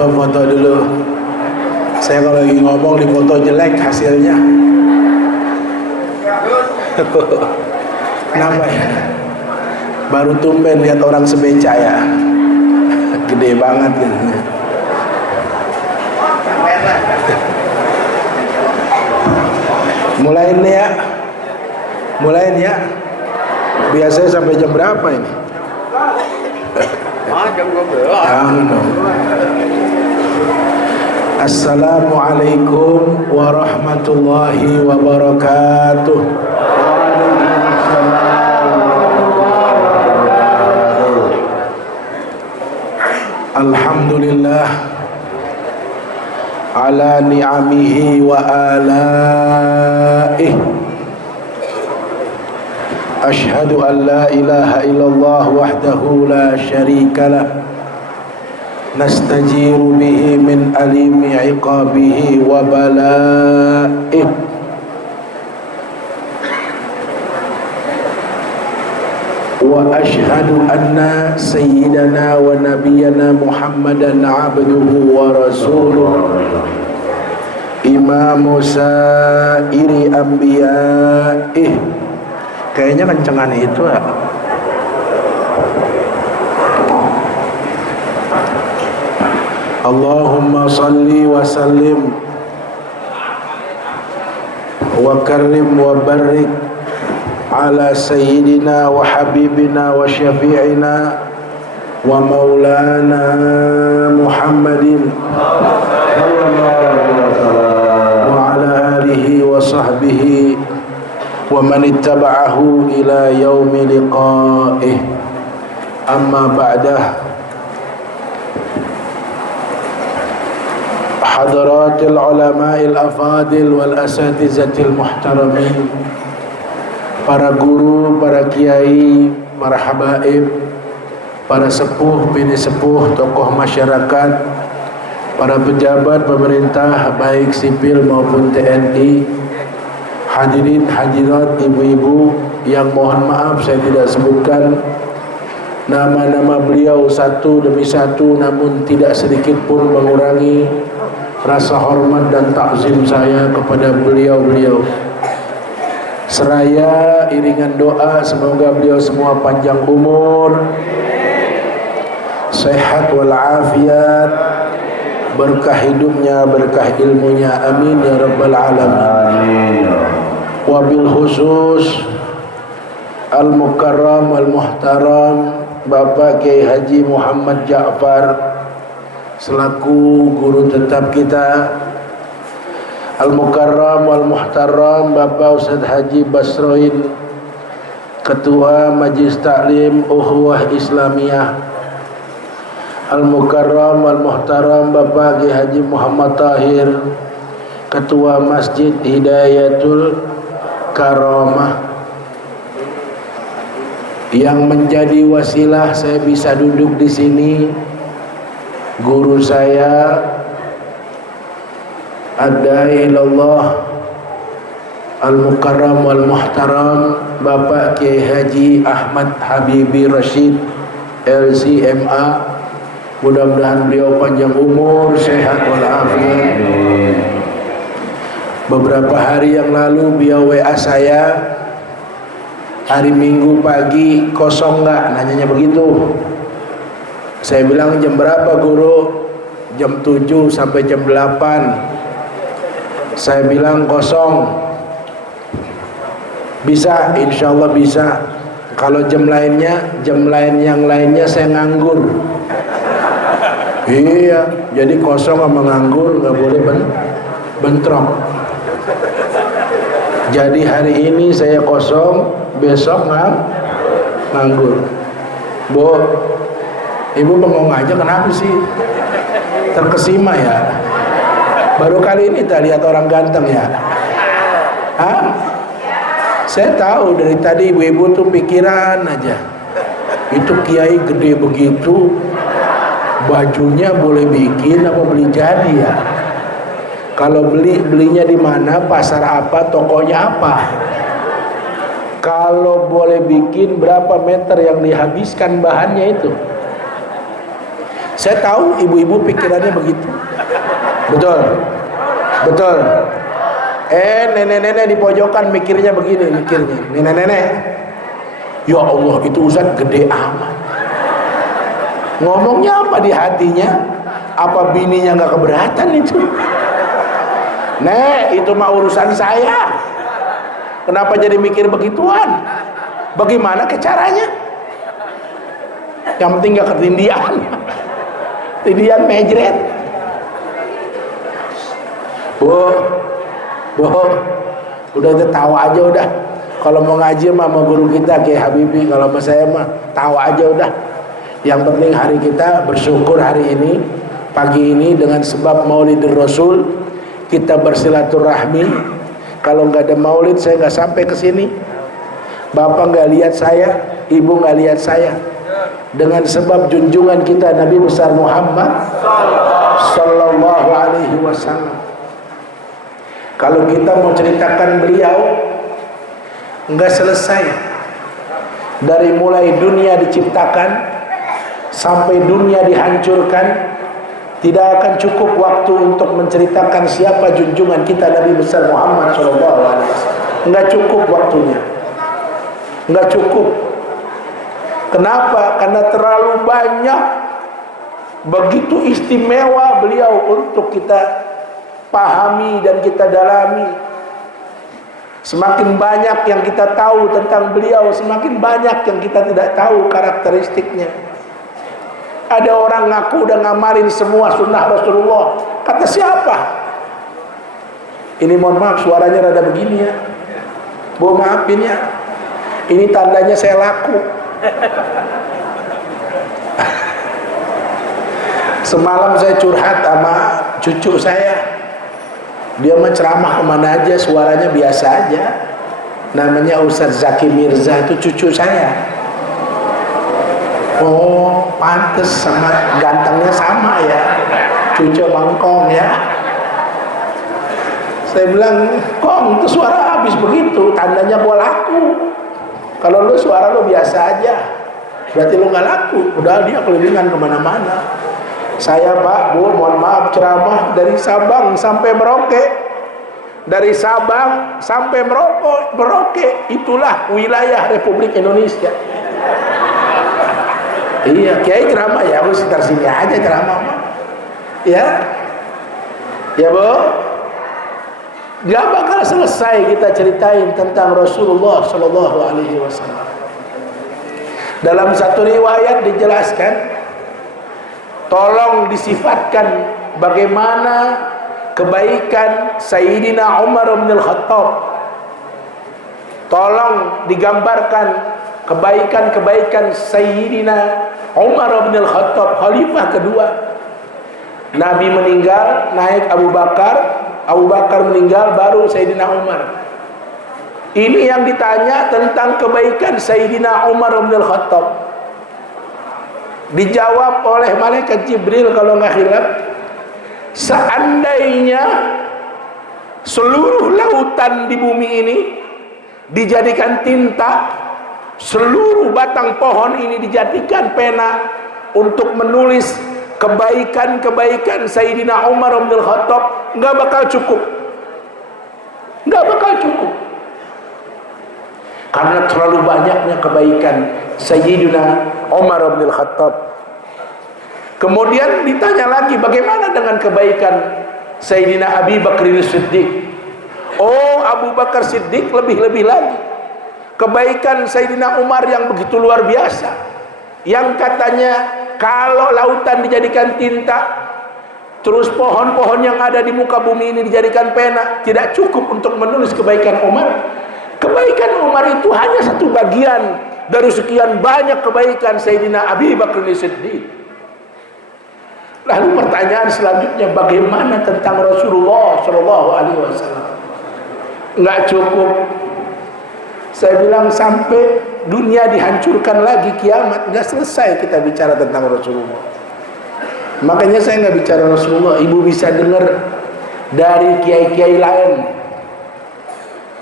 Foto-foto dulu. Saya kalau lagi ngomong di foto jelek hasilnya. Kenapa ya? Baru tumben lihat orang sebeca ya. Gede banget gitu. Mulain nih ya. Mulain ya. Biasanya sampai jam berapa ini? Jam 12. Assalamualaikum warahmatullahi wabarakatuh. Alhamdulillah ala ni'amihi wa alaih. Ashhadu an la ilaha illallah wahdahu la syarika lah. Nastajiru bihi min alimi iqabihi wa bala'ih. Wa ashhadu anna sayyidana wa nabiyyana Muhammadan abduhu wa rasuluh, imamu sa'iri anbiya'ih. Kayaknya kencengan itu ya. Allahumma salli wa sallim wa karrim wa barik ala sayyidina wa habibina wa syafi'ina wa maulana Muhammadin wa ala alihi wa sahbihi wa man ittaba'ahu ila yaumi liqa'ih. Amma ba'dah. Hadratil ulama'il afadil wal asatizatil muhtaramin, para guru, para kiai, para habaib, para sepuh, bini sepuh, tokoh masyarakat, para pejabat pemerintah baik sipil maupun TNI, hadirin hadirat, ibu-ibu yang mohon maaf saya tidak sebutkan nama-nama beliau satu demi satu, namun tidak sedikit pun mengurangi rasa hormat dan takzim saya kepada beliau-beliau. Seraya iringan doa semoga beliau semua panjang umur, sehat walafiat, berkah hidupnya, berkah ilmunya, amin ya rabbal alamin. Wabil khusus al-mukarram al-muhtaram Bapak Kiai Haji Muhammad Ja'far selaku guru tetap kita, Al-Mukarram wal-Muhtaram Bapak Ustaz Haji Basroin, Ketua Majlis Taklim Ukhuwah Islamiyah, Al-Mukarram wal-Muhtaram Bapak Kiai Haji Muhammad Tahir, Ketua Masjid Hidayatul Karamah, yang menjadi wasilah saya bisa duduk di sini, guru saya Ad-Da'i ilallah Al-Mukarram wal-Muhtaram Bapak Kiai Haji Ahmad Habibi Rashid LCMA. Mudah-mudahan beliau panjang umur, sehat walafiat. Beberapa hari yang lalu beliau WA saya, hari Minggu pagi kosong nggak, nanyanya begitu. Saya bilang jam berapa guru? Jam 7 sampai jam 8. Saya bilang kosong. Bisa, insya Allah bisa. Kalau jam lainnya, yang lainnya saya nganggur. Iya, jadi kosong sama nganggur nggak boleh bentrok. Jadi hari ini saya kosong, besok nganggur. Bu, ibu bengong aja, kenapa sih? Terkesima ya? Baru kali ini tak lihat orang ganteng ya? Hah? Saya tahu dari tadi ibu-ibu tuh pikiran aja. Itu kiai gede begitu, bajunya boleh bikin apa beli jadi ya? Kalau belinya di mana, pasar apa, tokonya apa? Kalau boleh bikin berapa meter yang dihabiskan bahannya itu? Saya tahu ibu-ibu pikirannya begitu. Betul. Betul. Nenek-nenek di pojokan mikirnya begini, mikirnya. Nenek-nenek, ya Allah itu Ustaz gede amat. Ngomongnya apa di hatinya? Apa bininya nggak keberatan itu? Nek, itu mah urusan saya. Kenapa jadi mikir begituan? Bagaimana ke caranya? Yang penting nggak ketindian. Tindian mejret. Bu, udah tahu aja udah. Kalau mau ngaji mah sama guru kita Kiai Habibie, kalau sama saya mah tahu aja udah. Yang penting hari kita bersyukur hari ini, pagi ini dengan sebab Maulidur Rasul kita bersilaturahmi. Kalau nggak ada Maulid saya nggak sampai ke sini. Bapak nggak lihat saya, ibu nggak lihat saya. Dengan sebab junjungan kita Nabi besar Muhammad Sallallahu Alaihi Wasallam. Kalau kita mau ceritakan beliau nggak selesai. Dari mulai dunia diciptakan sampai dunia dihancurkan, tidak akan cukup waktu untuk menceritakan siapa junjungan kita Nabi besar Muhammad Sallallahu Alaihi Wasallam. Nggak cukup waktunya, nggak cukup. Kenapa? Karena terlalu banyak, begitu istimewa beliau untuk kita pahami dan kita dalami. Semakin banyak yang kita tahu tentang beliau, semakin banyak yang kita tidak tahu karakteristiknya. Ada orang ngaku udah ngamalin semua sunnah Rasulullah. Kata siapa? Ini mohon maaf suaranya rada begini ya. Bu maafin ya. Ini tandanya saya laku. Semalam saya curhat sama cucu saya. Dia mah ceramah kemana aja suaranya biasa aja. Namanya Ustadz Zaki Mirza, itu cucu saya. Oh, pantes sama gantengnya sama ya. Cucu Bangkong ya. Saya bilang, Kong itu suara habis begitu, tandanya gua laku. Kalau lu suara lu biasa aja, berarti lu nggak laku. Udah dia kelilingan kemana-mana. Saya Pak, Bu, mohon maaf ceramah dari Sabang sampai Merauke. Dari Sabang sampai Merauke, itulah wilayah Republik Indonesia. Iya, Kiai ceramah ya, aku sekitar sini aja ceramah. Ya, ya Bu. Gak bakal selesai kita ceritain tentang Rasulullah Sallallahu Alaihi Wasallam. Dalam satu riwayat dijelaskan, tolong disifatkan bagaimana kebaikan Sayyidina Umar bin Al-Khattab. Tolong digambarkan kebaikan-kebaikan Sayyidina Umar bin Al-Khattab, khalifah kedua. Nabi meninggal, naik Abu Bakar. Abu Bakar meninggal, baru Sayyidina Umar. Ini yang ditanya tentang kebaikan Sayyidina Umar bin Al-Khattab. Dijawab oleh malaikat Jibril kalau nggak hilaf, seandainya seluruh lautan di bumi ini dijadikan tinta, seluruh batang pohon ini dijadikan pena untuk menulis kebaikan-kebaikan Sayyidina Umar bin Khattab, nggak bakal cukup. Nggak bakal cukup. Karena terlalu banyaknya kebaikan Sayyidina Umar bin Khattab. Kemudian ditanya lagi, bagaimana dengan kebaikan Sayyidina Abi Bakr Siddiq? Oh, Abu Bakar Siddiq lebih-lebih lagi. Kebaikan Sayyidina Umar yang begitu luar biasa. Yang katanya kalau lautan dijadikan tinta, terus pohon-pohon yang ada di muka bumi ini dijadikan pena, tidak cukup untuk menulis kebaikan Umar. Kebaikan Umar itu hanya satu bagian dari sekian banyak kebaikan Sayyidina Abi Bakr Siddiq. Lalu pertanyaan selanjutnya, bagaimana tentang Rasulullah Shallallahu Alaihi Wasallam? Nggak cukup. Saya bilang sampai dunia dihancurkan lagi, kiamat nggak selesai kita bicara tentang Rasulullah. Makanya saya nggak bicara Rasulullah. Ibu bisa dengar dari kiai-kiai lain.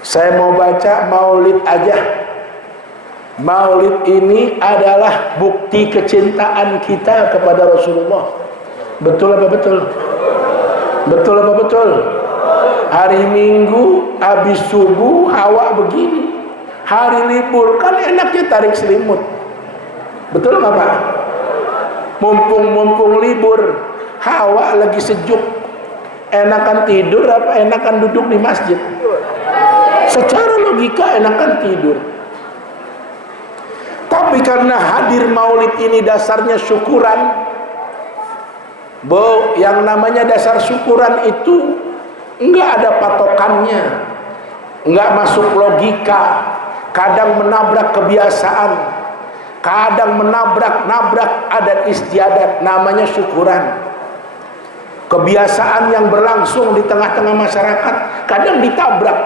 Saya mau baca maulid aja, Maulid ini adalah bukti kecintaan kita kepada Rasulullah. Betul apa betul? Betul apa betul? Hari Minggu habis subuh hawa begini, hari libur kan enaknya tarik selimut. Betul nggak Pak? Mumpung libur, hawa lagi sejuk, enakan tidur apa enakan duduk di masjid? Secara logika enakan tidur. Tapi karena hadir maulid ini dasarnya syukuran, yang namanya dasar syukuran itu enggak ada patokannya, enggak masuk logika, kadang menabrak kebiasaan, kadang menabrak adat istiadat, namanya syukuran. Kebiasaan yang berlangsung di tengah-tengah masyarakat kadang ditabrak.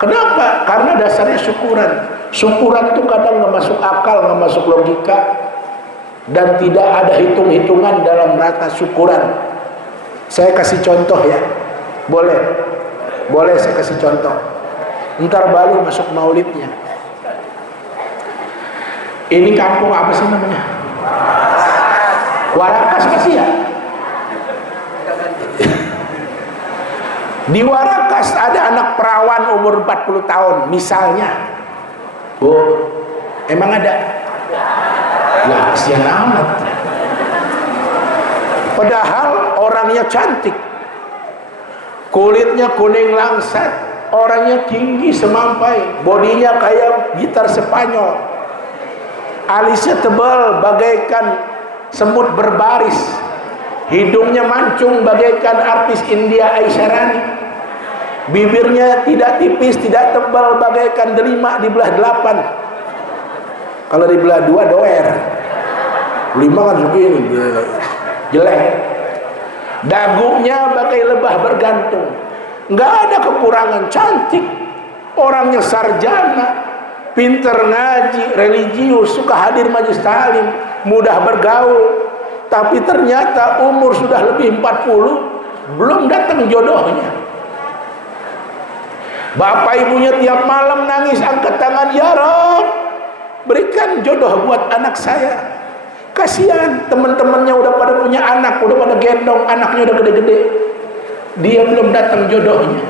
Kenapa? Karena dasarnya syukuran. Syukuran itu kadang nggak masuk akal, nggak masuk logika, dan tidak ada hitung-hitungan dalam rangka syukuran. Saya kasih contoh ya, boleh saya kasih contoh. Ntar baru masuk maulidnya. Ini kampung apa sih namanya? Warakas masih ya? Di Warakas ada anak perawan umur 40 tahun misalnya. Bu, emang ada? Ya kasihan amat. Padahal orangnya cantik, kulitnya kuning langsat, orangnya tinggi semampai, bodinya kayak gitar Spanyol, alisnya tebal bagaikan semut berbaris, hidungnya mancung bagaikan artis India Aisyarani, bibirnya tidak tipis, tidak tebal bagaikan delima dibelah 8. Kalau dibelah 2 doer. 5 kan segini, jelek. Dagunya bagai lebah bergantung. Nggak ada kekurangan, cantik. Orangnya sarjana, pinter ngaji, religius, suka hadir majelis taklim, mudah bergaul. Tapi ternyata umur sudah lebih 40, belum datang jodohnya. Bapak ibunya tiap malam nangis, angkat tangan, ya Rob, berikan jodoh buat anak saya. Kasihan teman-temannya udah pada punya anak, udah pada gendong, anaknya udah gede-gede, dia belum datang jodohnya.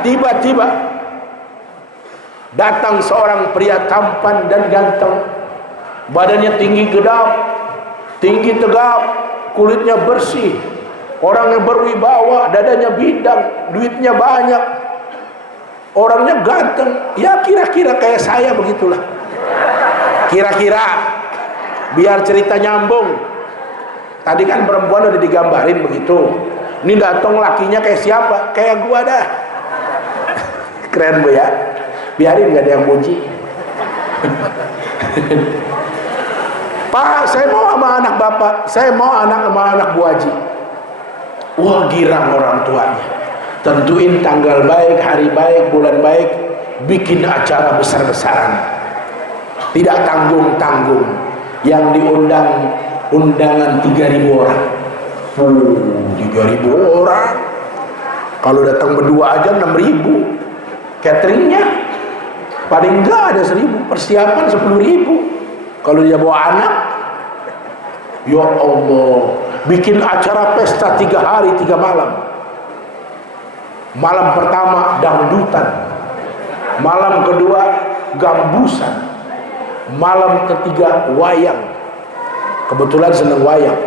Tiba-tiba datang seorang pria tampan dan ganteng, badannya tinggi gedap, tinggi tegap, kulitnya bersih, orangnya berwibawa, dadanya bidang, duitnya banyak, orangnya ganteng, ya kira-kira kayak saya begitulah. Kira-kira, biar cerita nyambung. Tadi kan perempuan udah digambarin begitu. Ini datang lakinya kayak siapa? Kayak gua dah. Keren Bu ya. Biarin gak ada yang muji. Pak, saya mau sama anak bapak, saya mau anak sama anak Bu Haji. Wah, girang orang tuanya. Tentuin tanggal baik, hari baik, bulan baik, bikin acara besar-besaran. Tidak tanggung-tanggung. Yang diundang undangan 3.000 orang. 3.000 orang. Kalau datang berdua aja 6.000. Cateringnya paling enggak ada 1.000. Persiapan 10.000. Kalau dia bawa anak, ya Allah, bikin acara pesta 3 hari 3 malam. Malam pertama dangdutan, malam kedua gambusan, malam ketiga wayang. Kebetulan seneng wayang.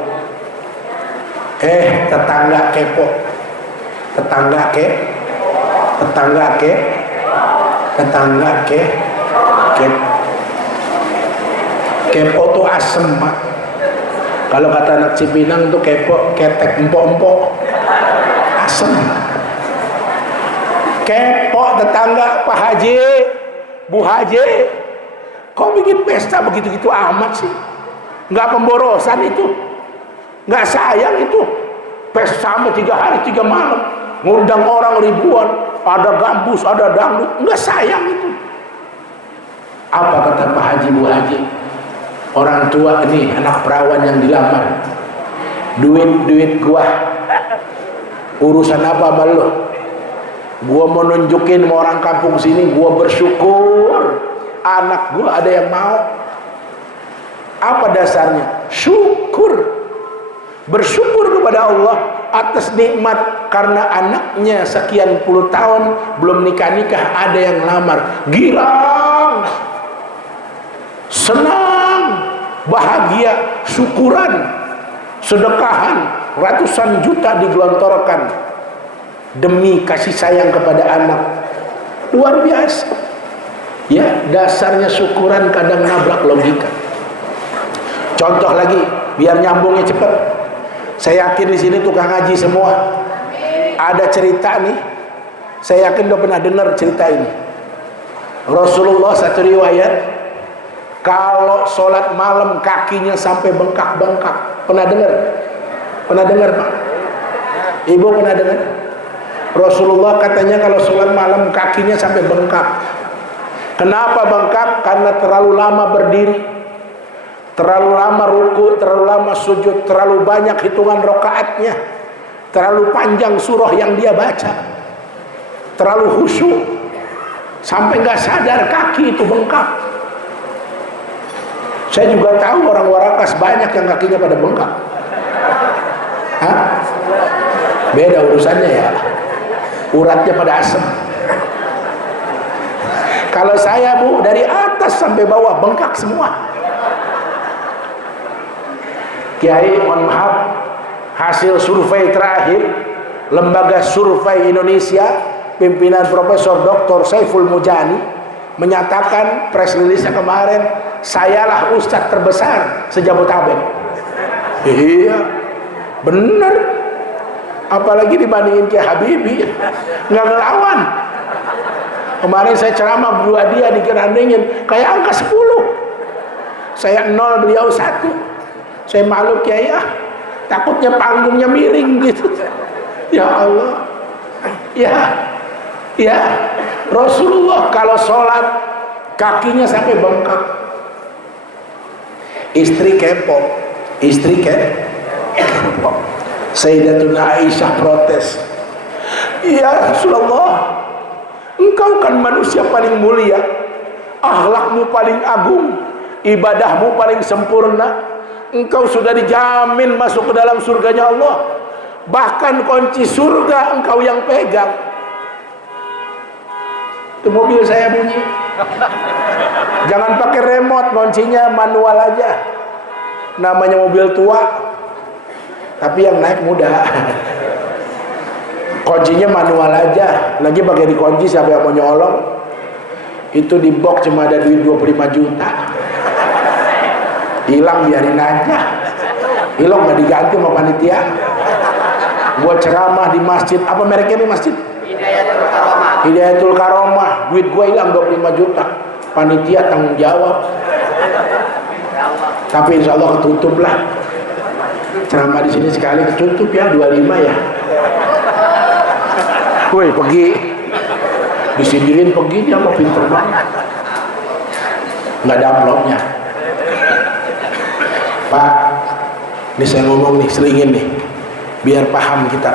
Tetangga kepo, kepo tuh asem Pak. Kalau kata anak Cipinang tuh kepo, ketek, empok-empok, asem. Kepo tetangga, Pak Haji, Bu Haji, kok bikin pesta begitu-gitu amat sih? Nggak pemborosan itu, nggak sayang itu. Pesta sampai 3 hari 3 malam, ngundang orang ribuan, ada gambus, ada dangdut, nggak sayang itu. Apa kata Pak Haji, Bu Haji? Orang tua ini anak perawan yang dilamar, duit gua, urusan apa sama lo? Gua mau nunjukin sama orang kampung sini, gua bersyukur anak gua ada yang mau. Apa dasarnya? Syukur. Bersyukur kepada Allah atas nikmat karena anaknya sekian puluh tahun belum nikah-nikah ada yang lamar. Girang, senang, bahagia, syukuran, sedekahan, ratusan juta digelontorkan demi kasih sayang kepada anak. Luar biasa. Ya, dasarnya syukuran kadang nabrak logika. Contoh lagi, biar nyambungnya cepat. Saya yakin di sini tukang ngaji semua. Ada cerita nih. Saya yakin udah pernah dengar cerita ini. Rasulullah satu riwayat, kalau sholat malam kakinya sampai bengkak-bengkak. Pernah dengar? Pernah dengar, Pak? Ibu pernah dengar? Rasulullah katanya kalau sholat malam kakinya sampai bengkak. Kenapa bengkak? Karena terlalu lama berdiri, terlalu lama ruku, terlalu lama sujud, terlalu banyak hitungan rakaatnya, terlalu panjang surah yang dia baca, terlalu khusyuk, sampai nggak sadar kaki itu bengkak. Saya juga tahu orang Warakas banyak yang kakinya pada bengkak. Hah? Beda urusannya ya, uratnya pada asem. Kalau saya, Bu, dari atas sampai bawah bengkak semua. Kiai, mohon maaf, hasil survei terakhir Lembaga Survei Indonesia pimpinan Profesor Dr. Saiful Mujani menyatakan, press release-nya kemarin, sayalah ustadz terbesar sejabotabek. Iya, bener. Apalagi dibandingin Kiai Habibie, nggak ngelawan. Kemarin saya ceramah berdua dia dikerandingin kayak angka 10. Saya 0, beliau 1. Saya malu Kiai, takutnya panggungnya miring gitu. Ya Allah. Ya Rasulullah kalau sholat kakinya sampai bengkak. Istri kepo. Sayyidatuna Aisyah protes. Ya Rasulullah, engkau kan manusia paling mulia, akhlakmu paling agung, ibadahmu paling sempurna, engkau sudah dijamin masuk ke dalam surganya Allah, bahkan kunci surga engkau yang pegang. Itu mobil saya bunyi, jangan pakai remote, kuncinya manual aja. Namanya mobil tua, tapi yang naik muda. Kuncinya manual aja, lagi pakai dikunci, siapa yang mau nyolong. Itu di box cuma ada duit 25 juta. Hilang biarin aja, hilang nggak diganti sama panitia. Gua ceramah di masjid, apa mereknya nih masjid? Hidayatul Karomah. Duit gua hilang 25 juta. Panitia tanggung jawab. Tapi insya Allah ketutup lah. Ceramah di sini sekali ketutup ya, 25 ya. Woi, pergi. Disindirin pergi, dia mau pinter banget. Nggak ada amplopnya. Pak, ini saya ngomong nih, selingin nih, biar paham kita.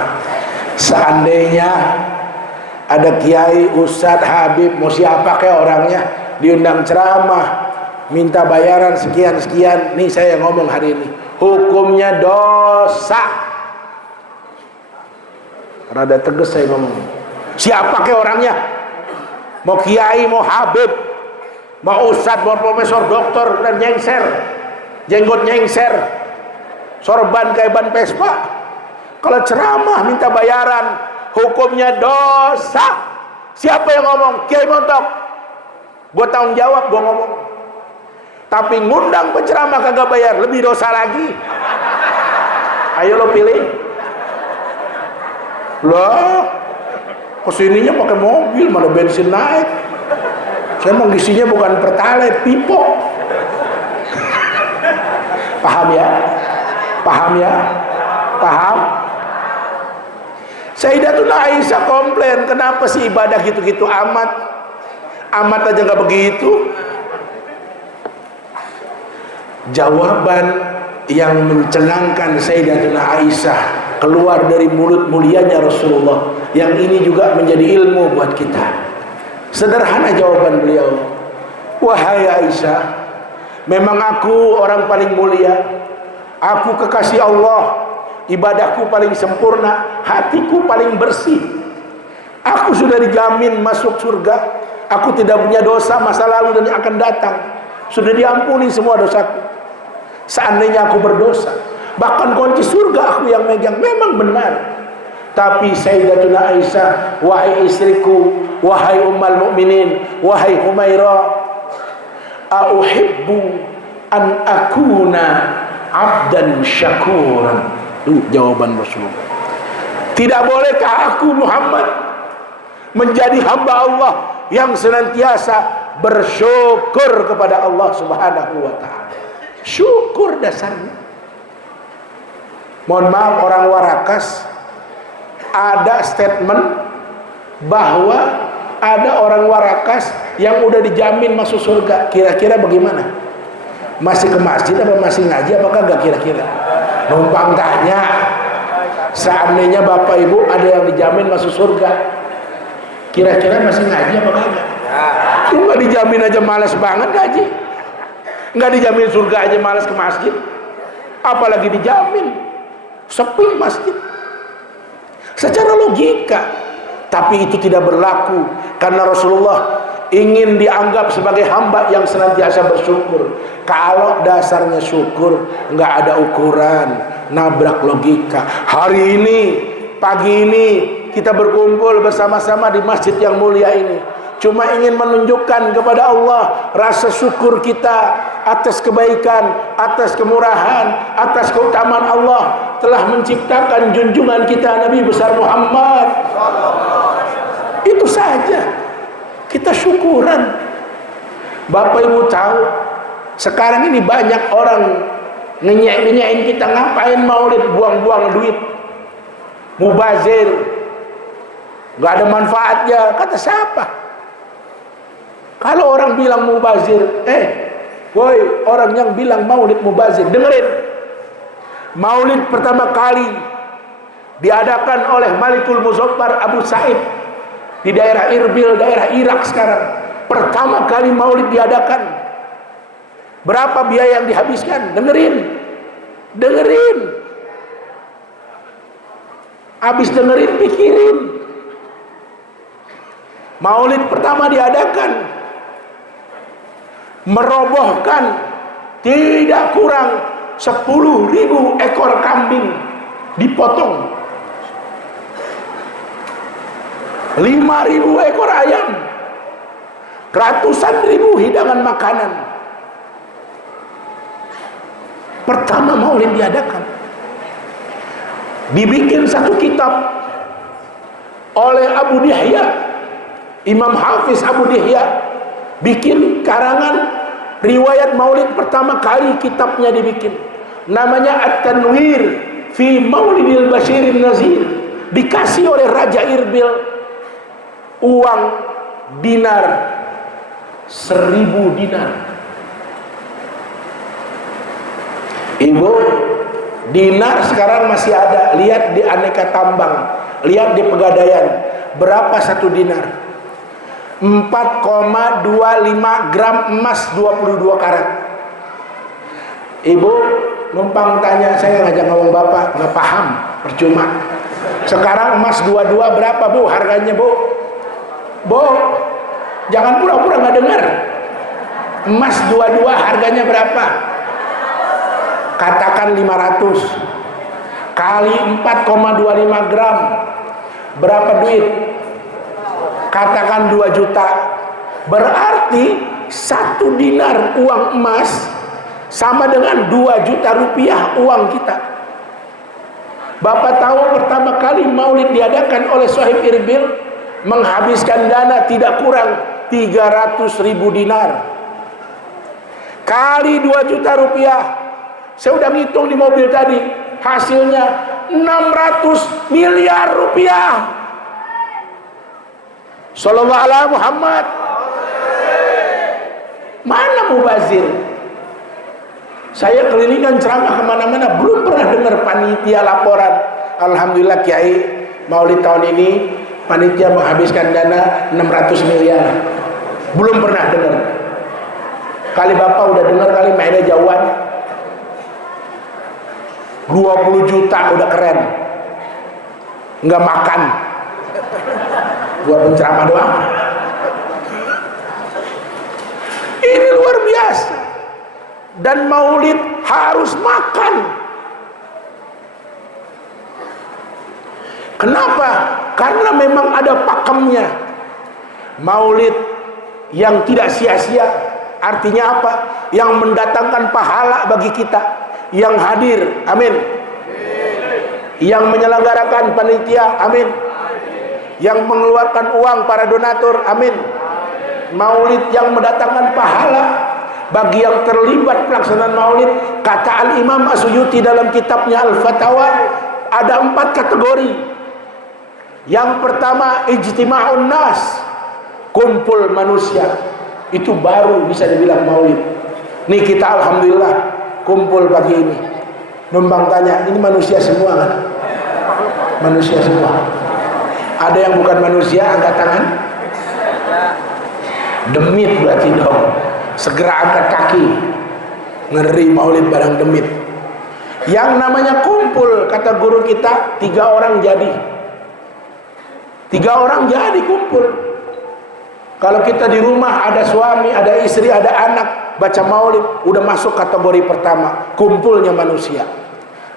Seandainya ada kiai, ustadz, habib, mau siapa kayak orangnya, diundang ceramah, minta bayaran sekian-sekian, nih saya ngomong hari ini, hukumnya dosa. Rada tegas saya ngomong. Siapa kayak orangnya? Mau kiai, mau habib, mau ustadz, mau profesor, doktor, dan nyengser, jenggot nyengser, sorban kayak ban Vespa. Kalau ceramah minta bayaran, hukumnya dosa. Siapa yang ngomong? Kiai Montok. Gua tanggung jawab, gua ngomong. Tapi ngundang penceramah kagak bayar, lebih dosa lagi. Ayo lo pilih. Lah, kesininya pakai mobil, mana bensin naik. Saya mau ngisinya bukan pertalite, pipo. Paham ya? Paham ya? Paham? Sayyidatuna Aisyah komplain, kenapa sih ibadah gitu-gitu amat? Amat aja nggak begitu. Jawaban yang mencengangkan Sayyidatuna Aisyah keluar dari mulut mulianya Rasulullah, yang ini juga menjadi ilmu buat kita. Sederhana jawaban beliau, wahai Aisyah, memang aku orang paling mulia, aku kekasih Allah, ibadahku paling sempurna, hatiku paling bersih, aku sudah dijamin masuk surga, aku tidak punya dosa masa lalu dan yang akan datang, sudah diampuni semua dosaku. Seandainya aku berdosa, bahkan kunci surga aku yang megang, memang benar. Tapi Sayyidatuna Aisyah, wahai istriku, wahai ummul mukminin, wahai Humairah, auhibbu an akuna abdan syakuran. Itu jawaban Rasulullah. Tidak bolehkah aku Muhammad menjadi hamba Allah yang senantiasa bersyukur kepada Allah Subhanahu wa taala. Syukur dasarnya. Mohon maaf, orang Warakas ada statement bahwa ada orang Warakas yang udah dijamin masuk surga. Kira-kira bagaimana? Masih ke masjid apa masih ngaji apa kagak kira-kira? Numpang tanya. Seandainya Bapak Ibu ada yang dijamin masuk surga, kira-kira masih ngaji apa kagak? Cuma dijamin aja malas banget ngaji. Nggak dijamin surga aja malas ke masjid, apalagi dijamin sepi masjid. Secara logika, tapi itu tidak berlaku karena Rasulullah ingin dianggap sebagai hamba yang senantiasa bersyukur. Kalau dasarnya syukur, nggak ada ukuran, nabrak logika. Hari ini, pagi ini kita berkumpul bersama-sama di masjid yang mulia ini, cuma ingin menunjukkan kepada Allah rasa syukur kita atas kebaikan, atas kemurahan, atas keutamaan Allah telah menciptakan junjungan kita Nabi besar Muhammad. Itu saja, kita syukuran. Bapak Ibu tahu sekarang ini banyak orang ngenyek-nyenyain kita, ngapain maulid, buang-buang duit, mubazir, gak ada manfaatnya. Kata siapa? Kalau orang bilang mubazir, woi, orang yang bilang maulid mubazir, dengerin. Maulid pertama kali diadakan oleh Malikul Muzaffar Abu Sa'id di daerah Irbil, daerah Irak sekarang. Pertama kali maulid diadakan. Berapa biaya yang dihabiskan? Dengerin. Habis dengerin, pikirin. Maulid pertama diadakan, merobohkan tidak kurang 10.000 ekor kambing dipotong, 5.000 ekor ayam, ratusan ribu hidangan makanan. Pertama maulid diadakan, dibikin satu kitab oleh Abu Dihya, Imam Hafiz Abu Dihya bikin karangan riwayat maulid pertama kali, kitabnya dibikin, namanya At-Tanwir fi Maulidil Bashirin Nazir. Dikasih oleh Raja Irbil uang dinar, 1.000 dinar. Ibu, dinar sekarang masih ada. Lihat di aneka tambang, lihat di Pegadaian, berapa satu dinar? 4,25 gram emas 22 karat. Ibu numpang tanya, saya ngajak ngomong Bapak nggak paham, percuma. Sekarang emas 22 berapa Bu harganya Bu? Bu, jangan pura-pura nggak dengar. Emas 22 harganya berapa? Katakan 500 kali 4,25 gram berapa duit? Katakan 2 juta. Berarti 1 dinar uang emas sama dengan 2 juta rupiah uang kita. Bapak tahu pertama kali maulid diadakan oleh Sohib Irbil menghabiskan dana tidak kurang 300.000 dinar kali 2 juta rupiah. Saya udah ngitung di mobil tadi, hasilnya 600 miliar rupiah. Sallallahu alaihi Muhammad. Mana mubazir? Saya kelilingan ceramah kemana-mana, belum pernah dengar panitia laporan Alhamdulillah Kiai Maulid tahun ini panitia menghabiskan dana 600 miliar. Belum pernah dengar. Kali Bapak udah dengar kali mainnya jauhan. 20 juta udah keren. Nggak makan. Buat penceramah doang. Ini luar biasa. Dan maulid harus makan. Kenapa? Karena memang ada pakemnya. Maulid yang tidak sia-sia, artinya apa? Yang mendatangkan pahala bagi kita yang hadir, amin. Yang menyelenggarakan panitia, amin. Yang mengeluarkan uang para donatur, amin. Maulid yang mendatangkan pahala bagi yang terlibat pelaksanaan maulid. Kata Al-Imam As-Suyuti dalam kitabnya Al-Fatawa, ada 4 kategori. Yang pertama, ijtima'un nas, kumpul manusia. Itu baru bisa dibilang maulid. Nih kita alhamdulillah kumpul pagi ini. Numpang tanya, ini manusia semua kan? Manusia semua. Ada yang bukan manusia, angkat tangan. Demit berarti dong. Segera angkat kaki. Ngeri maulid barang demit. Yang namanya kumpul, kata guru kita, 3 orang jadi. 3 orang jadi kumpul. Kalau kita di rumah ada suami, ada istri, ada anak, baca maulid, udah masuk kategori pertama, kumpulnya manusia.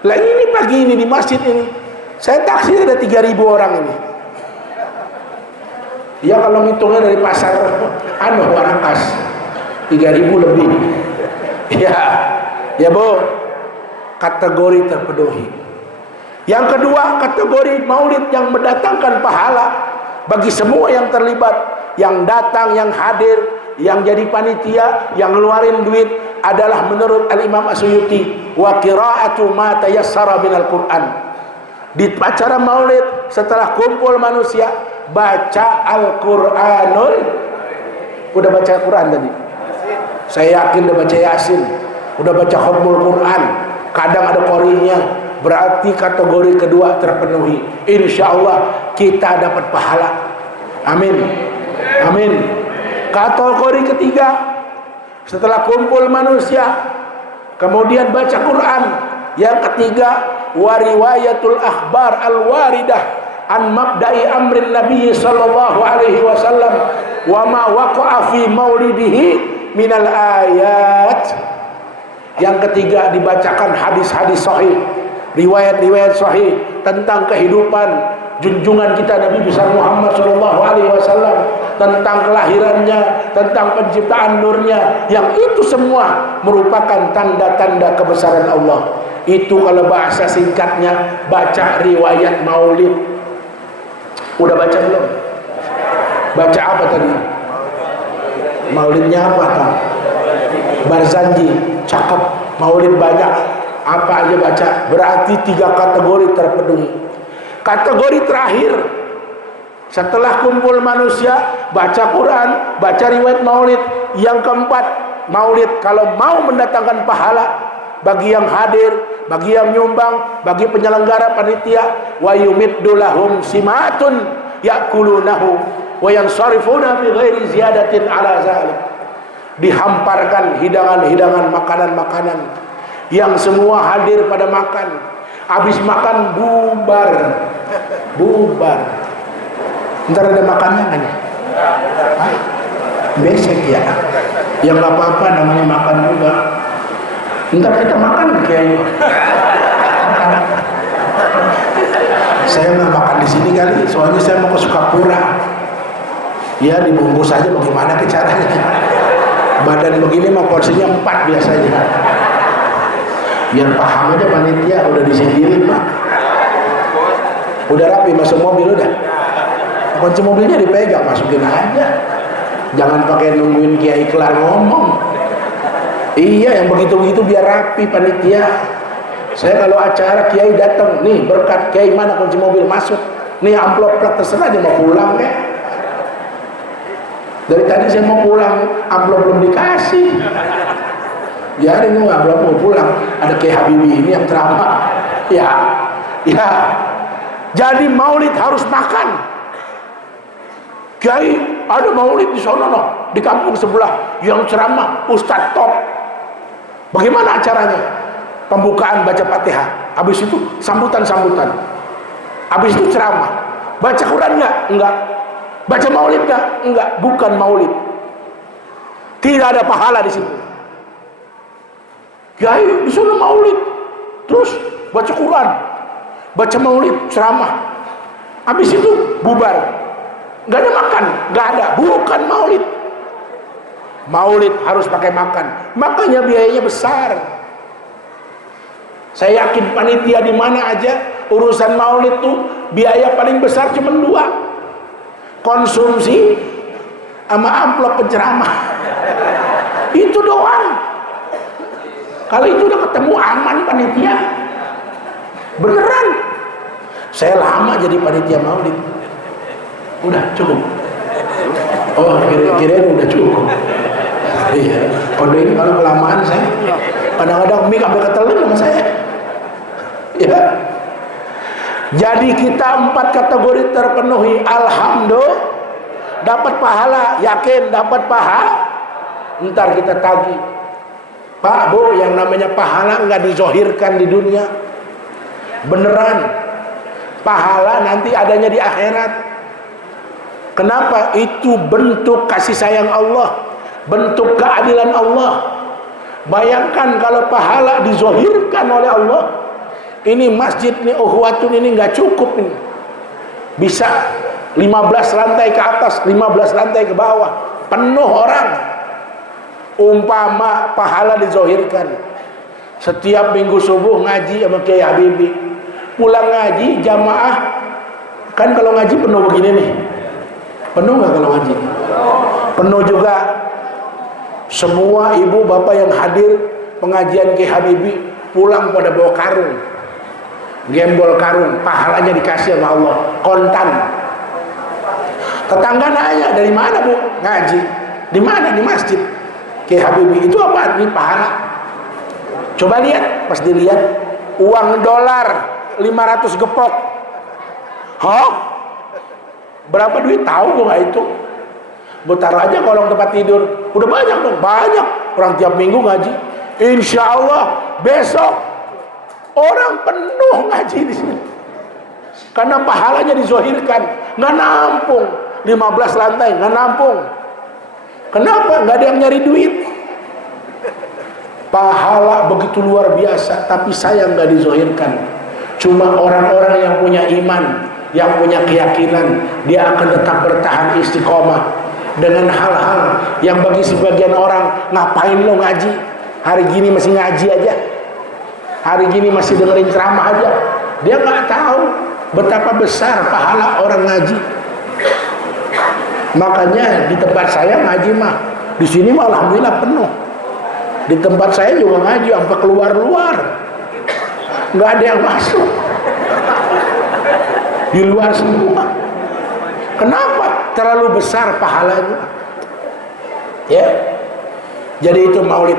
Lah ini pagi ini di masjid ini, saya taksir ada 3.000 orang ini. Ya kalau ngitungnya dari pasar Warakas 3.000 lebih. Ya Bu, kategori terpenuhi. Yang kedua, kategori maulid yang mendatangkan pahala bagi semua yang terlibat, yang datang, yang hadir, yang jadi panitia, yang ngeluarin duit, adalah menurut Al-Imam As-Suyuti wa qira'atu ma tayassara minal Qur'an. Di acara maulid setelah kumpul manusia, baca Al-Qur'anul. Udah baca Al-Quran tadi? Saya yakin udah baca Yasin, udah baca Khatmul Quran, kadang ada qorinya. Berarti kategori kedua terpenuhi. Insya Allah kita dapat pahala. Amin. Amin. Kategori ketiga, setelah kumpul manusia, kemudian baca Quran. Yang ketiga, wariwayatul akhbar al-waridah an mabda'i amrin Nabi sallallahu alaihi wasallam wa ma waqa'a fi maulidihi minal ayat. Yang ketiga, dibacakan hadis-hadis sahih, riwayat-riwayat sahih tentang kehidupan junjungan kita Nabi besar Muhammad sallallahu alaihi wasallam, tentang kelahirannya, tentang penciptaan nurnya, yang itu semua merupakan tanda-tanda kebesaran Allah. Itu kalau bahasa singkatnya baca riwayat maulid. Udah baca belum? Baca apa tadi? Maulidnya apa Kang? Barzanji, cakep. Maulid banyak, apa aja baca. Berarti 3 kategori terpenuhi. Kategori terakhir, setelah kumpul manusia, baca Quran, baca riwayat maulid. Yang keempat, maulid kalau mau mendatangkan pahala bagi yang hadir, bagi yang nyumbang, bagi penyelenggara panitia, wa yumiddu lahum simatun yakulunahu wa yansarifuna bi ghairi ziyadatin ala zalik. Dihamparkan hidangan-hidangan, makanan-makanan yang semua hadir pada makan. Habis makan bubar. Ntar ada makannya kan? Besek ya. Yang nggak apa-apa namanya makan juga. Ntar kita makan kayaknya. Saya nggak makan di sini kali, soalnya saya mau ke Sukapura. Ya dibungkus aja, bagaimana caranya? Badan begini mah porsinya 4 biasanya. Biar paham aja panitia, udah disedirin Pak. Udah rapi, masuk mobil udah. Kunci mobilnya dipegang, masukin aja. Jangan pakai nungguin kiai kelar ngomong. Iya, yang begitu-begitu biar rapi panitia. Saya kalau acara kiai datang, nih berkat kiai, mana kunci mobil, masuk. Nih amplop plat, terserah aja mau pulang ya. Dari tadi saya mau pulang, amplop belum dikasih. Ya ini amplop mau pulang. Ada Kiai Habibie ini yang ceramah. Ya. Jadi maulid harus makan. Kiai, ada maulid di sana no, di kampung sebelah yang ceramah Ustadz top. Bagaimana acaranya? Pembukaan baca Fatihah, habis itu sambutan-sambutan, habis itu ceramah. Baca Quran enggak? Enggak. Baca maulid enggak? Enggak, bukan maulid. Tidak ada pahala di situ. Kiai di sana maulid, terus baca Quran, baca maulid, ceramah, habis itu bubar. Enggak ada makan, enggak ada, bukan maulid. Maulid harus pakai makan, makanya biayanya besar. Saya yakin panitia di mana aja urusan maulid tuh biaya paling besar cuma dua, konsumsi sama amplop penceramah. Itu doang. Kalau itu udah ketemu aman panitia, beneran. Saya lama jadi panitia maulid, udah cukup. Oh, kira-kira udah cukup. Iya, kode ini kalau kelamaan saya kadang-kadang mik sampai ketelan sama saya. Ya. Jadi kita 4 kategori terpenuhi, alhamdulillah, dapat pahala, yakin dapat pahala. Ntar kita tagih. Pak, Bu, yang namanya pahala nggak dizohirkan di dunia, beneran. Pahala nanti adanya di akhirat. Kenapa? Itu bentuk kasih sayang Allah, bentuk keadilan Allah. Bayangkan kalau pahala dizohirkan oleh Allah. Ini masjid nih, ukhuwatun ini nggak cukup ini. Bisa 15 lantai ke atas, 15 lantai ke bawah, penuh orang. Umpama pahala dizohirkan, setiap minggu subuh ngaji sama Kiai Habibie, pulang ngaji jamaah. Kan kalau ngaji penuh begini nih, penuh nggak kalau ngaji? Penuh juga. Semua ibu bapak yang hadir pengajian Kiai Habibie pulang pada bawa karung, gembol karung, pahalanya dikasih sama Allah kontan. Tetangga nanya, dari mana Bu? Ngaji. Di mana? Di masjid Kiai Habibie. Itu apa? Ini pahala. Coba lihat, pas dilihat uang dolar 500 gepok. Hah? Berapa duit? Tahu gua nggak itu? Bentar aja kolong tempat tidur udah banyak dong, banyak orang tiap minggu ngaji. Insya Allah besok orang penuh ngaji di sini karena pahalanya dizohirkan, nggak nampung. 15 lantai nggak nampung. Kenapa? Nggak ada yang nyari duit. Pahala begitu luar biasa, tapi sayang nggak dizohirkan. Cuma orang-orang yang punya iman, yang punya keyakinan, dia akan tetap bertahan istiqomah dengan hal-hal yang bagi sebagian orang, ngapain lo ngaji? Hari gini masih ngaji aja, hari gini masih dengerin ceramah aja. Dia nggak tahu betapa besar pahala orang ngaji. Makanya di tempat saya ngaji mah, di sini mah alhamdulillah penuh. Di tempat saya juga ngaji sampai keluar-luar, nggak ada yang masuk, di luar semua. Kenapa? Terlalu besar pahalanya. Ya, jadi itu maulid.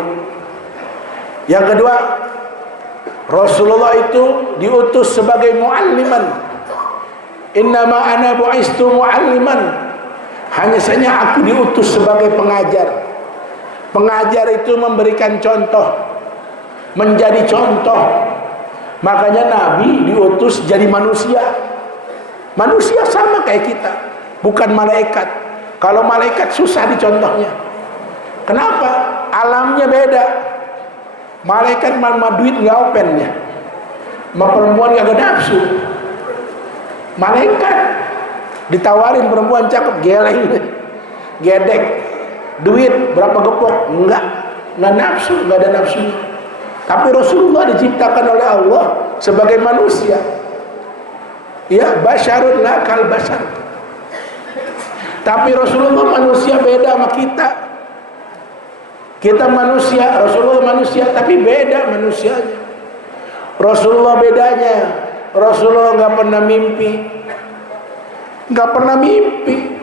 Yang kedua, Rasulullah itu diutus sebagai mualliman. Innama ana bu'istu mualliman. Hanya saja aku diutus sebagai pengajar. Pengajar itu memberikan contoh, menjadi contoh. Makanya Nabi diutus jadi manusia. Manusia sama kayak kita, bukan malaikat. Kalau malaikat susah dicontohnya. Kenapa? Alamnya beda. Malaikat mah duit nggak opennya, sama perempuan nggak ada nafsu. Malaikat ditawarin perempuan cakep, geleng, gedek, duit berapa gepok, nggak nafsu, nggak ada nafsu. Tapi Rasulullah diciptakan oleh Allah sebagai manusia. Ya, basyarun la kal basyar. Tapi Rasulullah manusia beda sama kita. Kita manusia, Rasulullah manusia, tapi beda manusianya. Rasulullah bedanya, Rasulullah nggak pernah mimpi, nggak pernah mimpi.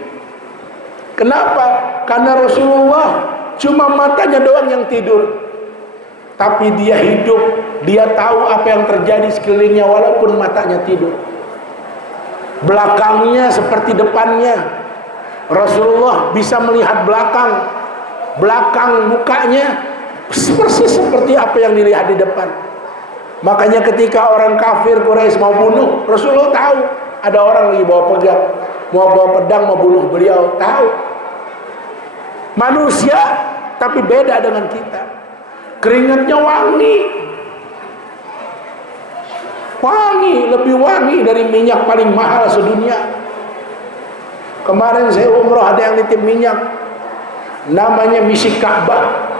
Kenapa? Karena Rasulullah cuma matanya doang yang tidur, tapi dia hidup, dia tahu apa yang terjadi sekelilingnya walaupun matanya tidur. belakangnya seperti depannya. Rasulullah bisa melihat belakang mukanya persis seperti apa yang dilihat di depan. Makanya ketika orang kafir Quraisy mau bunuh, Rasulullah tahu ada orang lagi bawa pedang mau bunuh beliau, tahu. Manusia tapi beda dengan kita. Keringatnya wangi, lebih wangi dari minyak paling mahal sedunia. Kemarin saya umroh, ada yang nitip minyak, namanya Misik Ka'bah.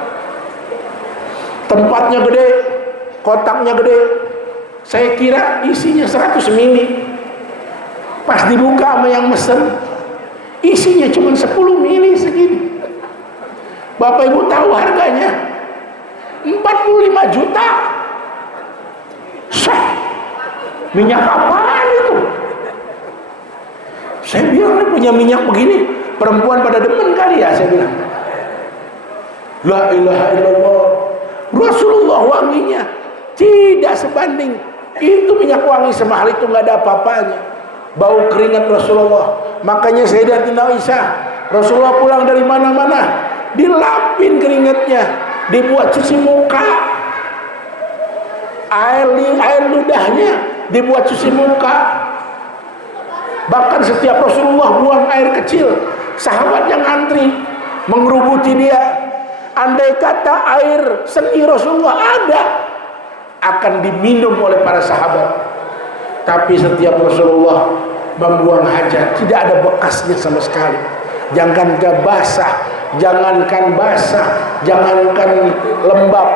Tempatnya gede, kotaknya gede. Saya kira isinya 100 mili. Pas dibuka sama yang mesen, isinya cuma 10 mili segini. Bapak Ibu tahu harganya 45 juta. Sah, minyak apaan itu? Saya bilang, punya minyak begini perempuan pada demen kali ya, saya bilang. La ilaha illallah. Rasulullah wanginya tidak sebanding. Itu minyak wangi semahal itu nggak ada apa-apanya. Bau keringat Rasulullah. Makanya Sayyidatina Aisyah, Rasulullah pulang dari mana-mana, dilapin keringatnya, dibuat cuci muka. Air ludahnya dibuat cuci muka. Bahkan setiap Rasulullah buang air kecil, sahabat yang antri mengerubuti dia. Andai kata air seni Rasulullah ada, akan diminum oleh para sahabat. Tapi setiap Rasulullah membuang hajat, tidak ada bekasnya sama sekali. Jangankan basah, jangankan lembab,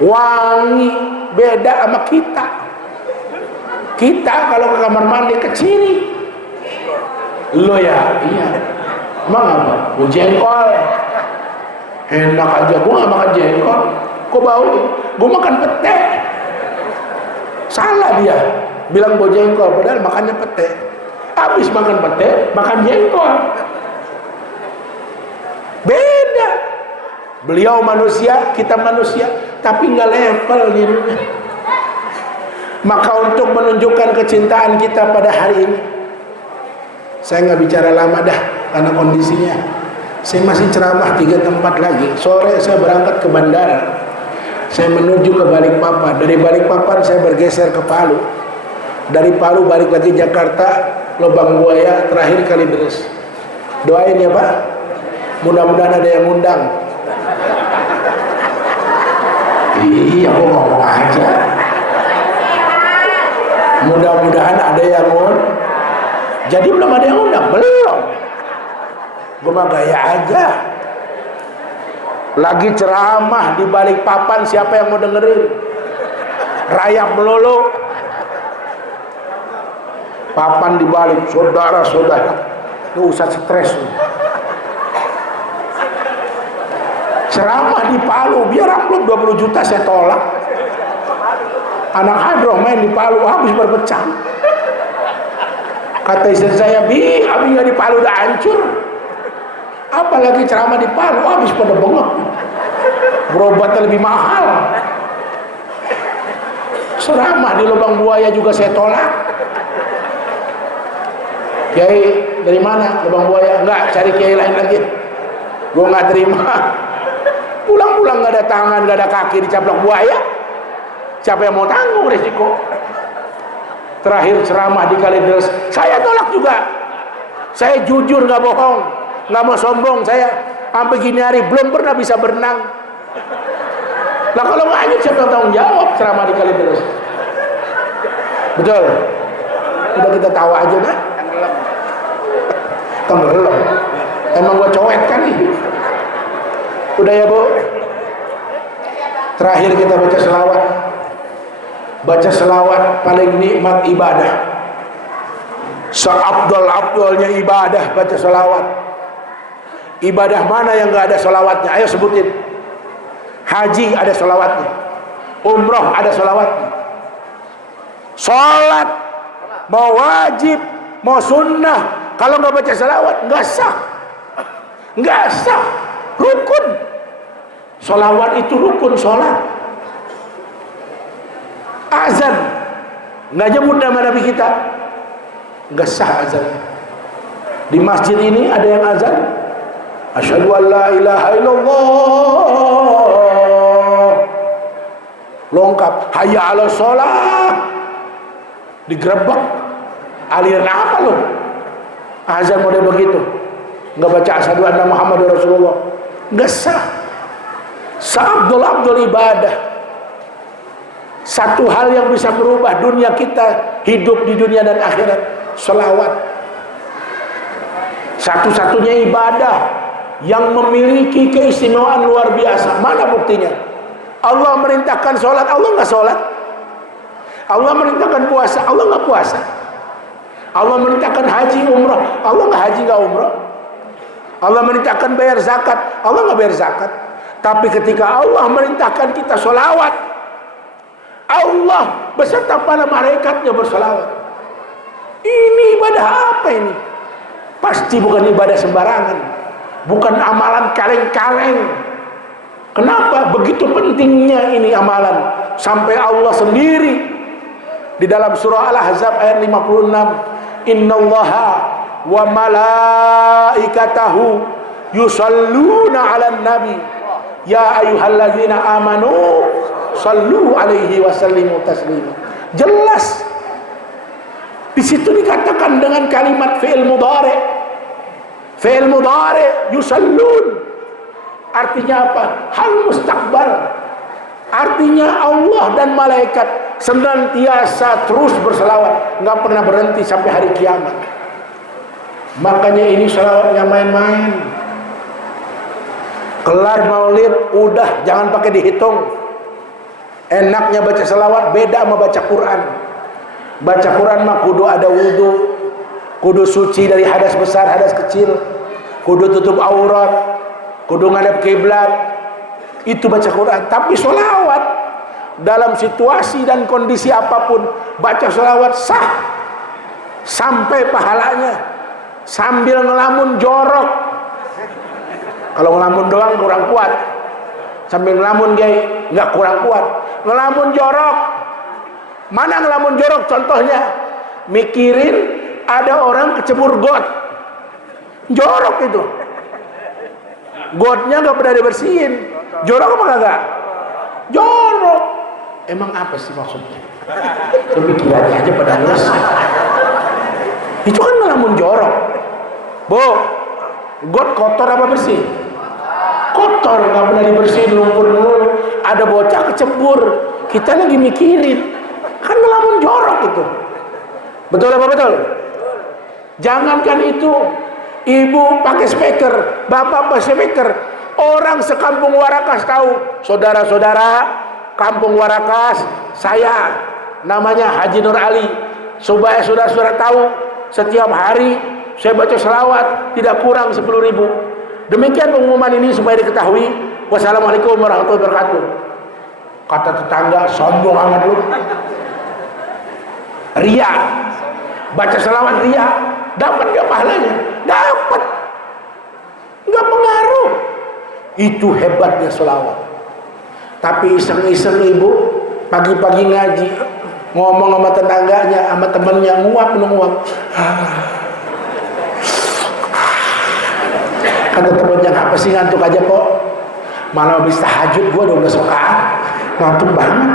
wangi. Beda sama kita. Kita kalau ke kamar mandi keciri. Lo ya, iya. Emang apa? Mau jengkol. Enak aja, gue gak makan jengkol. Kok bau? Gue makan pete. Salah dia bilang bau jengkol, padahal makannya pete. Habis makan pete, makan jengkol. Beda. Beliau manusia, kita manusia, tapi gak level dirinya. Maka untuk menunjukkan kecintaan kita pada hari ini, saya nggak bicara lama dah karena kondisinya. Saya masih ceramah 3 tempat lagi. Sore saya berangkat ke bandara. Saya menuju ke Balikpapan. Dari Balikpapan saya bergeser ke Palu. Dari Palu balik lagi Jakarta, Lubang Buaya, terakhir Kalideres. Doain ya Pak. Mudah-mudahan ada yang ngundang. Iya, aku ngomong aja. Mudah-mudahan ada yang ngundang. Jadi belum ada yang ngundang? Belum. Gue mah gaya aja. Lagi ceramah di Balikpapan, siapa yang mau dengerin? Rayap melulu. Papan di balik, saudara-saudara. Nggak usah stres. Ceramah di Palu, biar amplop 20 juta saya tolak. Anak hadroh main di Palu, habis berpecah. Kata istri saya, abi nggak di Palu udah hancur. Apalagi ceramah di Palu, habis pada bengek. Berobatnya lebih mahal. Ceramah di Lubang Buaya juga saya tolak. Kiai dari mana? Lubang Buaya? Enggak, cari kiai lain lagi. Gue nggak terima. Pulang-pulang nggak ada tangan, nggak ada kaki, dicaplok buaya. Siapa yang mau tanggung resiko? Terakhir ceramah di Kalideres, saya tolak juga. Saya jujur, nggak bohong, nggak mau sombong. Saya sampai gini hari belum pernah bisa berenang. Lah kalau nggak hanyut siapa yang tanggung jawab ceramah di Kalideres? Betul. Udah kita tawa aja dah. Tenggelam. Emang gua cowet kan nih. Udah ya Bu. Terakhir kita baca selawat. Baca selawat paling nikmat ibadah. Seabdol-abdolnya ibadah baca selawat. Ibadah mana yang gak ada selawatnya? Ayo sebutin. Haji ada selawatnya, umroh ada selawatnya. Sholat mau wajib mau sunnah, kalau gak baca selawat gak sah. Gak sah. Rukun. Selawat itu rukun sholat. Azan nggak nyebut nama Nabi kita, nggak sah azan. Di masjid ini ada yang azan, asyhadu an la ilaha illallah, lengkap, hayya 'ala shalah, digerebek. Aliran apa lo? Azan model begitu, nggak baca asyhadu anna Muhammadur Rasulullah, nggak sah. Seabdul ibadah. Satu hal yang bisa merubah dunia kita, hidup di dunia dan akhirat, selawat. Satu-satunya ibadah yang memiliki keistimewaan luar biasa. Mana buktinya? Allah merintahkan sholat, Allah nggak sholat. Allah merintahkan puasa, Allah nggak puasa. Allah merintahkan haji umrah, Allah nggak haji nggak umrah. Allah merintahkan bayar zakat, Allah nggak bayar zakat. Tapi ketika Allah merintahkan kita sholawat, Allah beserta para malaikatnya bersolawat. Ini ibadah apa ini? Pasti bukan ibadah sembarangan, bukan amalan kaleng-kaleng. Kenapa? Begitu pentingnya ini amalan, sampai Allah sendiri di dalam surah Al-Ahzab ayat 56, innallaha wa malaikatahu yusalluna 'alan nabi ya ayyuhalladzina amanu sallu alaihi wasallimu taslima. Jelas di situ dikatakan dengan kalimat fi'il mudhari. Fi'il mudhari yusallun. Artinya apa? Hal mustaqbal. Artinya Allah dan malaikat senantiasa terus berselawat, nggak pernah berhenti sampai hari kiamat. Makanya ini selawatnya main-main. Kelar maulid udah, jangan pakai dihitung. Enaknya baca selawat beda sama baca Quran. Baca Quran mah kudu ada wudu, kudu suci dari hadas besar, hadas kecil, kudu tutup aurat, kudu ngadep kiblat. Itu baca Quran. Tapi selawat dalam situasi dan kondisi apapun, baca selawat sah sampai pahalanya. Sambil ngelamun jorok. Kalau ngelamun doang kurang kuat. Sambil ngelamun gay nggak kurang kuat. Ngelamun jorok. Mana ngelamun jorok contohnya? Mikirin ada orang kecebur got. Jorok itu. Gotnya nggak pernah dibersihin. Jorok apa kagak? Jorok. Emang apa sih maksudnya? Pemikirannya aja pada ngeles. Itu kan ngelamun jorok. Bu, got kotor apa bersih? Kotor, nggak pernah dibersihin, lumpur dulu. Ada bocah kecebur, kita lagi mikirin, kan ngelamun jorok itu. Betul apa betul? Jangankan itu, ibu pakai speaker, bapak pakai speaker, orang sekampung Warakas tahu. Saudara-saudara kampung Warakas, saya namanya Haji Nur Ali. Supaya saudara-saudara tahu, setiap hari saya baca selawat tidak kurang 10.000. Demikian pengumuman ini supaya diketahui. Wassalamualaikum warahmatullahi wabarakatuh. Kata tetangga, sombong amat lu. Ria. Baca selawat ria. Dapat gak pahalanya? Dapat. Gak pengaruh. Itu hebatnya selawat. Tapi iseng-iseng ibu pagi-pagi ngaji, ngomong sama tetangganya, sama temennya, nguap. Kata temennya, apa sih ngantuk aja kok? Malah habis tahajud gua 12 rakaat, ngantuk banget.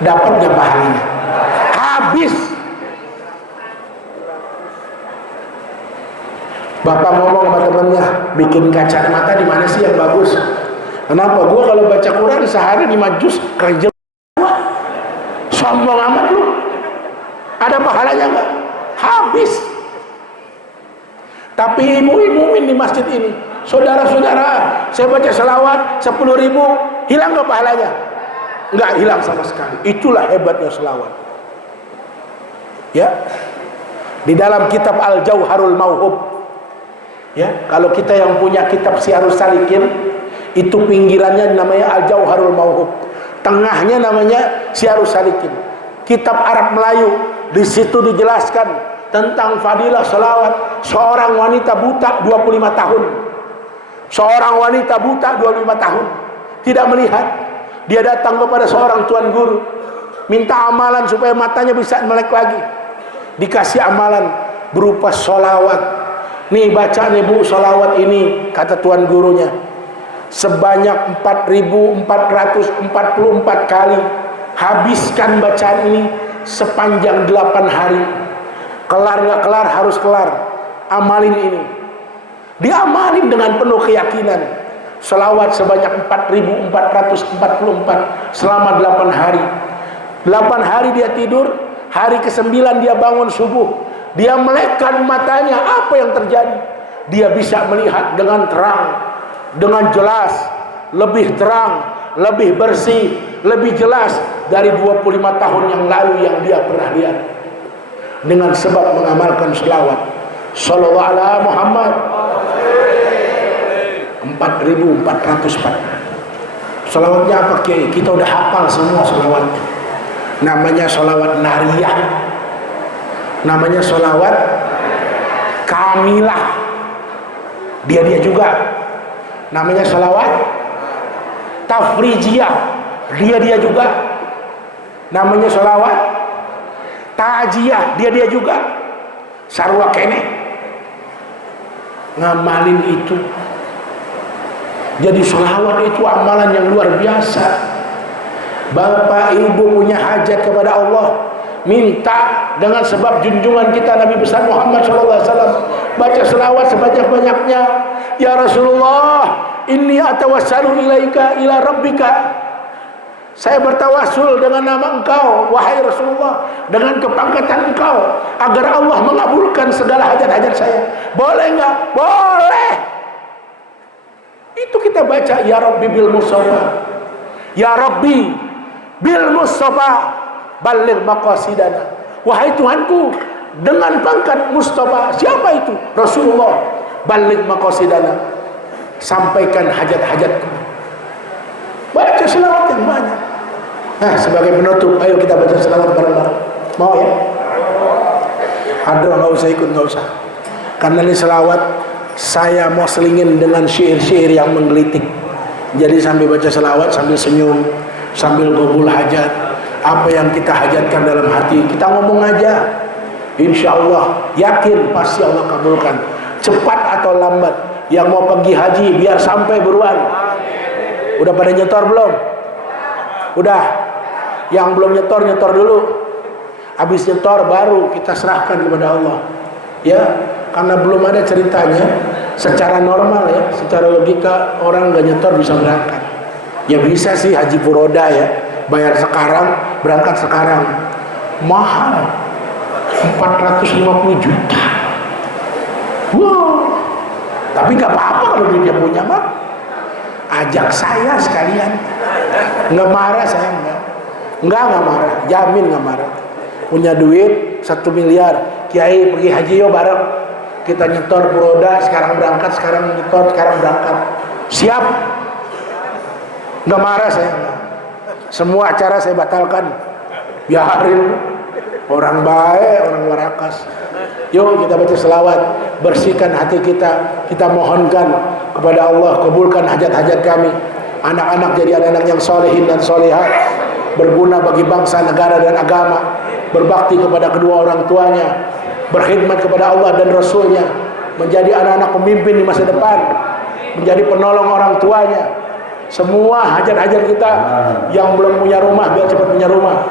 Dapat gak pahalanya? Habis. Bapak ngomong sama temennya, bikin kacamata di mana sih yang bagus? Kenapa? Gua kalau baca Quran sehari 5 juz kerja. Sombong amat lu. Ada pahalanya nggak? Habis. Tapi ibu-ibu di masjid ini, saudara-saudara, saya baca selawat 10.000, hilang nggak pahalanya? Nggak hilang sama sekali. Itulah hebatnya selawat. Ya, di dalam kitab Al-Jauharul Mauhub, ya, kalau kita yang punya kitab Syiarus Salikin, itu pinggirannya namanya Al-Jauharul Mauhub, tengahnya namanya Syiarus Salikin. Kitab Arab Melayu, di situ dijelaskan tentang fadilah selawat. Seorang wanita buta 25 tahun. Seorang wanita buta 25 tahun tidak melihat. Dia datang kepada seorang tuan guru, minta amalan supaya matanya bisa melek lagi. dikasih amalan berupa sholawat. Nih baca nih bu sholawat ini, kata tuan gurunya, sebanyak 4.444 kali. Habiskan bacaan ini sepanjang 8 hari. Kelar nggak kelar, harus kelar. Amalin ini. Diamalin dengan penuh keyakinan. Selawat sebanyak 4.444 selama 8 hari. 8 hari dia tidur, hari ke-9 dia bangun subuh. Dia melekkan matanya, apa yang terjadi? Dia bisa melihat dengan terang, dengan jelas, lebih terang, lebih bersih, lebih jelas dari 25 tahun yang lalu yang dia pernah lihat. Dengan sebab mengamalkan selawat sallallahu ala Muhammad 4.404. Selawatnya apa Kiai? Kita udah hafal semua selawatnya. Namanya selawat nariyah, namanya selawat kamilah, dia juga. Namanya selawat tafrijiyah, dia juga. Namanya selawat tajiyah, dia juga. Sarwa kene ngamalin itu. Jadi selawat itu amalan yang luar biasa. Bapak ibu punya hajat kepada Allah, minta dengan sebab junjungan kita Nabi besar Muhammad SAW, baca selawat sebanyak-banyaknya. Ya Rasulullah, inni atawassalu ilaika ila rabbika, saya bertawassul dengan nama engkau wahai Rasulullah, dengan kepangkatan engkau, agar Allah mengabulkan segala hajat-hajat saya. Boleh enggak? Boleh. Itu kita baca, ya Rabbi bil Mustafa, ya Rabbi bil Mustafa baligh maqasidana. Wahai Tuhanku, dengan pangkat Mustafa, siapa itu? Rasulullah. Baligh maqasidana, sampaikan hajat-hajatku. Baca selawat yang banyak. Nah, sebagai penutup, ayo kita baca selawat bareng-bareng. Mau ya? Aduh, nggak usah ikut, nggak usah. Karena ini selawat saya mau selingin dengan syair-syair yang menggelitik. Jadi sambil baca selawat, sambil senyum, sambil gobul hajat. Apa yang kita hajatkan dalam hati, kita ngomong aja. Insya Allah, yakin pasti Allah kabulkan. Cepat atau lambat, yang mau pergi haji biar sampai buruan. Udah pada nyetor belum? Udah. Yang belum nyetor, nyetor dulu. Habis nyetor baru kita serahkan kepada Allah. Ya, karena belum ada ceritanya secara normal ya, secara logika orang nggak nyetor bisa berangkat. Ya bisa sih haji furoda ya, bayar sekarang, berangkat sekarang. Mahal, 450 juta. Wow. Tapi nggak apa-apa kalau dia punya mah. Ajak saya sekalian. Nggak marah saya nggak marah, jamin nggak marah. Punya duit 1 miliar, Kiai pergi haji yuk bareng. Kita nyetor furoda, sekarang berangkat, sekarang nyetor, sekarang berangkat. Siap? Nggak marah saya. Semua acara saya batalkan. Biarin. Orang baik, orang warakas. Yuk kita baca selawat, bersihkan hati kita. Kita mohonkan kepada Allah, kabulkan hajat-hajat kami. Anak-anak jadi anak-anak yang solehin dan solehat, berguna bagi bangsa, negara dan agama, berbakti kepada kedua orang tuanya, berkhidmat kepada Allah dan Rasulnya, menjadi anak-anak pemimpin di masa depan, menjadi penolong orang tuanya. Semua hajat-hajat kita, yang belum punya rumah biar cepat punya rumah,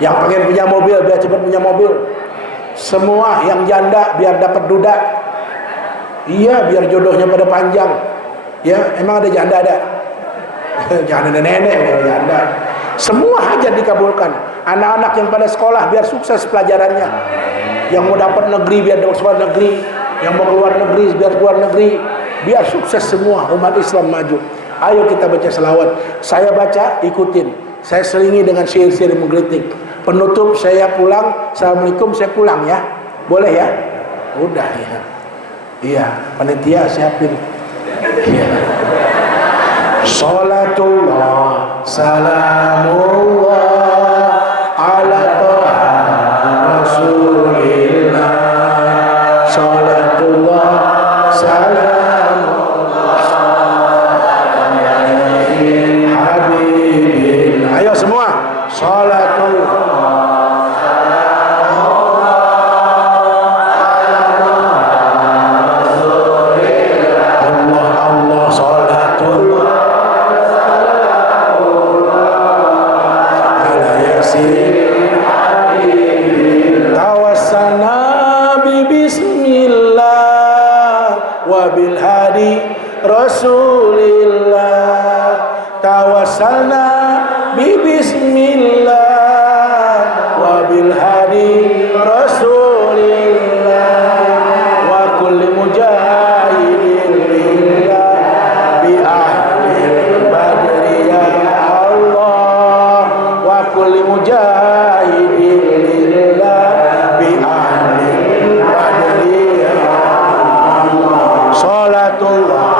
yang pengen punya mobil biar cepat punya mobil, semua yang janda biar dapat duda. Iya, biar jodohnya pada panjang. Ya, emang ada janda ada? Jangan ada nenek, janda. Semua hajat dikabulkan. Anak-anak yang pada sekolah biar sukses pelajarannya. Yang mau dapat negeri biar dapat sekolah negeri, yang mau keluar negeri biar keluar negeri, biar sukses semua umat Islam maju. Ayo kita baca selawat. Saya baca, ikutin. Saya selingi dengan syair-syair menggelitik. Penutup saya pulang, assalamualaikum, saya pulang ya. Boleh ya? Udah ya. Iya, panitia siapin. Iya. Salatullah, salamullah ala toha rasulillah. Salatullah, salamullah habibillah. Ayo semua. Salatullah, salamullah Rasulillah, tawassalna bi bismillah wa bil hadi Rasulillah wa kulli mujahidin lillah bi ahli badri ya Allah wa kulli mujahidin lillah bi ahli badri ya Allah. Salatullah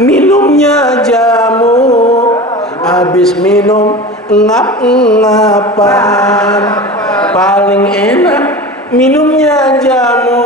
minumnya jamu, habis minum ngap-ngapan. Paling enak minumnya jamu,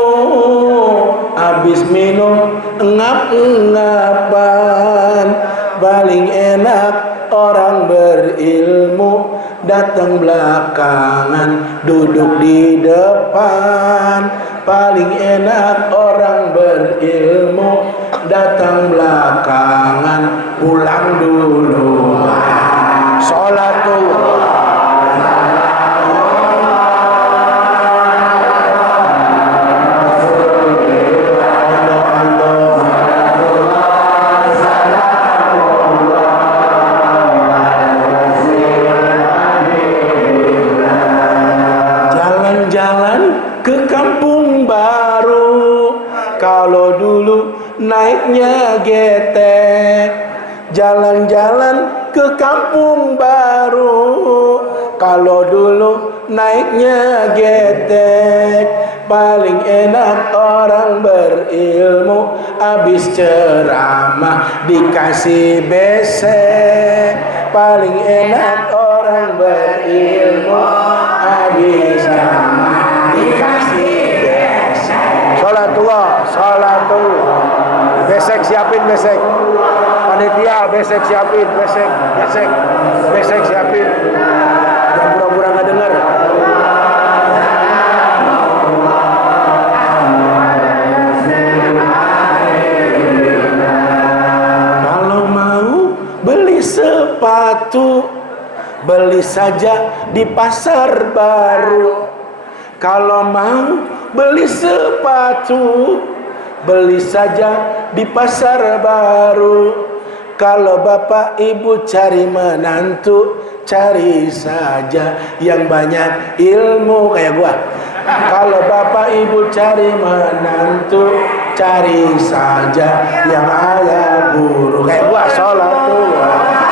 habis minum ngap-ngapan. Paling enak orang berilmu, datang belakangan, duduk di depan. Paling enak orang berilmu, datang belakangan, pulang duluan. Sholatullah ke kampung baru, kalau dulu naiknya getek. Jalan-jalan ke kampung baru, kalau dulu naiknya getek. Paling enak orang berilmu, habis ceramah dikasih besek. Paling enak orang berilmu, habis ceramah dikasih besek. Sholatullah. Besek siapin besek. Panitia besek siapin besek siapin. Jangan pura-pura nggak dengar. Kalau mau beli sepatu, beli saja di pasar baru. Kalau mau beli sepatu, beli saja di pasar baru. Kalau bapak ibu cari menantu, cari saja yang banyak ilmu kayak gua. Kalau bapak ibu cari menantu, cari saja yang ada guru kayak gua. Sholatullah.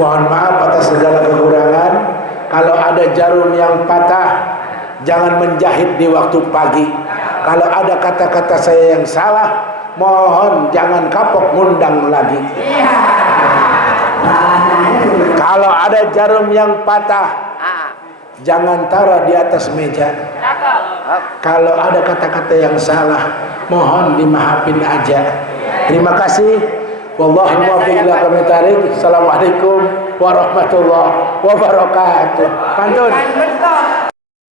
Mohon maaf atas segala kekurangan. Kalau ada jarum yang patah, jangan menjahit di waktu pagi. Kalau ada kata-kata saya yang salah, mohon jangan kapok ngundang lagi. Kalau ada jarum yang patah, jangan taruh di atas meja. Kalau ada kata-kata yang salah, mohon dimaafin aja. Terima kasih. Wallahu muwaffiq ila aqwamit thariq. Assalamualaikum warahmatullahi wabarakatuh. Pantun.